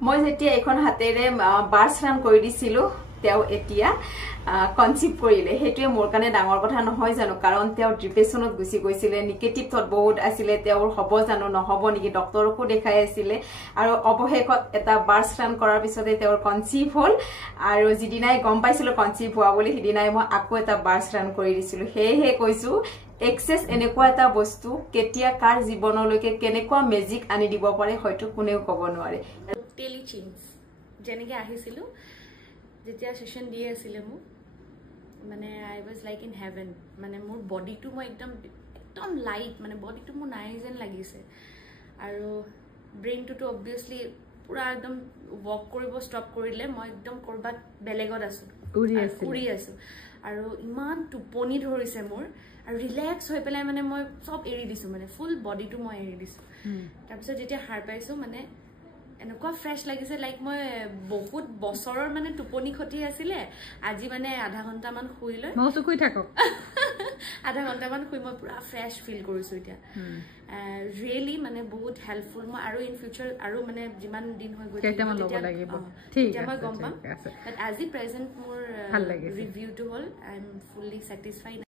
মই যেতিয়া এখন হাতেৰে বাৰ্ছ ৰান কৰি দিছিলো তেওঁ এতিয়া কনসিভ কৰিলে হেতুৱে মোৰ কাৰণে ডাঙৰ কথা নহয় জানো কাৰণ তেওঁ ডিপ্ৰেছনত গুছি গৈছিলে নেগেটিভ থট বহুত আছিল তেওঁৰ হ'ব জানো নহব নেকি ডক্টৰকো দেখাই আছিল আৰু অৱশেষত এটা বাৰ্ছ ৰান কৰাৰ পিছতে তেওঁৰ কনসিভ হল আৰু যিদিনাই গম পাইছিল কনসিভ হোৱা বুলি হিদিনাই মই আকৌ এটা বাৰ্ছ ৰান কৰি দিছিলো হেহে কৈছো এক্সেস এনেকুৱা এটা বস্তু কেতিয়া কাৰ জীৱনলৈকে কেনেকুৱা মেজিক আনি দিব পাৰে হয়তো কোনেও ক'ব নোৱাৰে টেলি চেঞ্জ যেনেকৈ আহিছিলোঁ যেতিয়া সেশন দিয়ে আছিলে মোক মানে I was like in heaven মানে মোৰ বডিটো মই একদম লাইট মানে বডিটো মোৰ নাই যেন লাগিছে আৰু ব্ৰেইনটো অবভিয়াছলি পুৰা একদম ৱক কৰিব ষ্টপ কৰিলে মই একদম কৰবাত বেলেগত আছো উৰি আছো আৰু ইমান টোপনি ধৰিছে মোৰ আৰু ৰিলেক্স হৈ পেলাই মানে মই সব এৰি দিছো মানে ফুল বডিটো মই এৰি দিছো তাৰপিছত যেতিয়া হাৰ পাইছো মানে এনেকুৱা ফ্ৰেশ লাগিছে লাইক মই বহুত বছৰৰ মানে টোপনি খতি আছিলে আজি মানে আধা ঘন্টা মান শুই লৈ মৌসু শুই থাকক আধা ঘন্টা মান শুই মই পুৰা ফ্ৰেশ ফিল কৰিছো এতিয়া ৰিয়েলি মানে বহুত হেল্পফুল মই আৰু ইন ফিউচাৰ আৰু মানে যিমান দিন হৈ গৈ তেতিয়া মই গম পাম বাট আজি প্ৰেজেন্ট মোৰ ৰিভিউটো হ'ল আই এম ফুল্লি ছেটিছফাইড